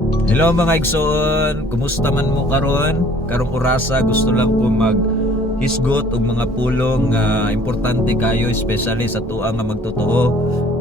Hello mga igsoon, kumusta man mo karon? Karong orasa gusto lang ko maghisgot og mga pulong nga importante kayo, especially sa tuwa nga magtotoo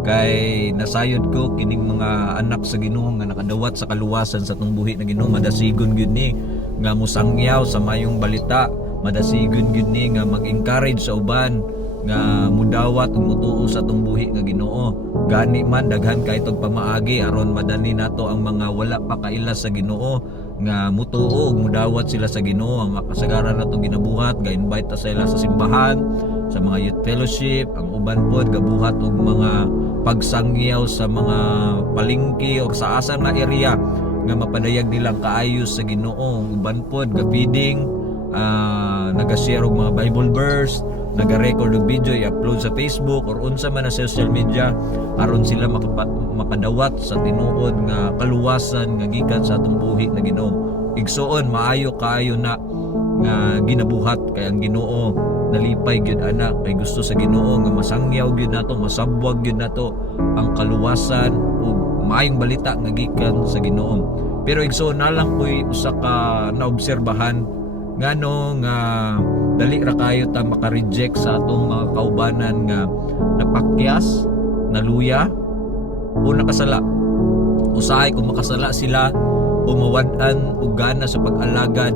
kay nasayod ko kining mga anak sa Ginoo nga nakadawat sa kaluwasan sa tong buhi na Ginoo. Madasigon gyud ni nga musangyaw sa mayong balita, madasigon gyud ni nga mag-encourage sa uban nga mudawat ug mutuo sa tong buhi nga Ginoo. Gani man daghan kay tog pamaagi aron madani nato ang mga wala pa kaila sa Ginoo nga mutuo ug mudawat sila sa Ginoo. Ang makasagaran nato ginabuhat, ga-invite ta sila sa simbahan, sa mga youth fellowship, ang uban pod gabuhat og mga pagsangyaw sa mga palengke or sa asa nga area nga mapadayag nilang kaayos sa Ginoo. Uban pod ga feeding, naga-share og mga Bible verse, naga-record og video i-upload sa Facebook or unsa man na social media aron sila makadawat sa tinuod nga kaluwasan nga gikan sa atong buhi na Ginoo. Igsoon maayo kaayo na nga ginabuhat kay ang Ginoo nalipay gyud ana, kay gusto sa Ginoo nga masangyaw gyud nato, masabwag gyud nato ang kaluwasan ug maayong balita nga gikan sa Ginoo. Pero igsoon na lang ko'y usa ka naobserbahan ngano nga dali ra kayo ta maka-reject sa atong mga kaubanan nga napakyas, naluya o nakasala. Usahay kung makasala sila o mawad-an og gana sa pag-alagad,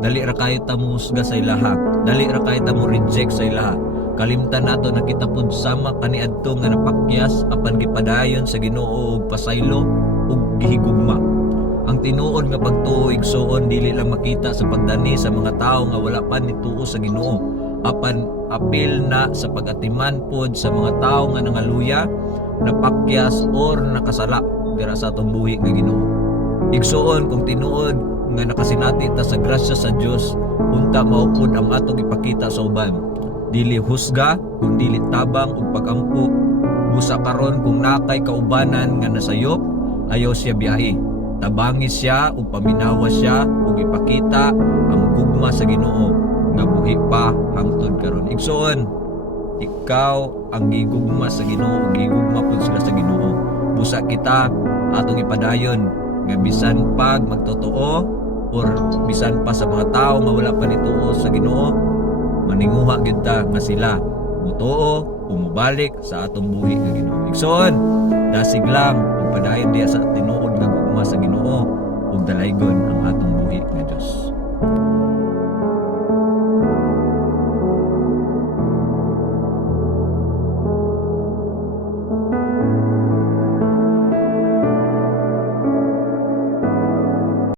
dali ra kayo ta musga sa ilaha, dali ra kayo ta mo reject sa ilaha. Kalimtan nato na kita pud sama kaniadto nga napakyas apan gipadayon sa Ginoo og pasaylo ug gihigugma. Ang tinuod nga pagtuo igsoon dili lang makita sa pagdani sa mga tawo nga wala pa nituo sa Ginoo, apan apil na sa pag-atiman pod sa mga tawo nga nangaluya, napakyas or nakasala dira sa atong buhi nga Ginoo. Igsoon kung tinuod nga nakasinati ta sa grasya sa Dios, unta maupod ang atong ipakita sa uban. Dili husga, kung dili tabang ug pagampo. Busa karon kung nakay kaubanan nga nasayop, ayaw siya biyahe. Tabangis siya ug paminawa siya ug ipakita ang gugma sa Ginoo nga buhi pa hangtod karon. Igsoon, ikaw ang gigugma sa Ginoo ug gigugma pud sila sa Ginoo. Busa kita atong ipadayon nga bisan pag magtotoo or bisan pa sa mga tawo nga wala pa nituo sa Ginoo, maninguha gyud ta nga sila mutuo umubalik sa atong buhi nga Ginoo. Igsoon, dasig lang ug padayon diya sa tinuod nga gugma sa Ginoo ug dalaygon ang atong buhi nga Dios.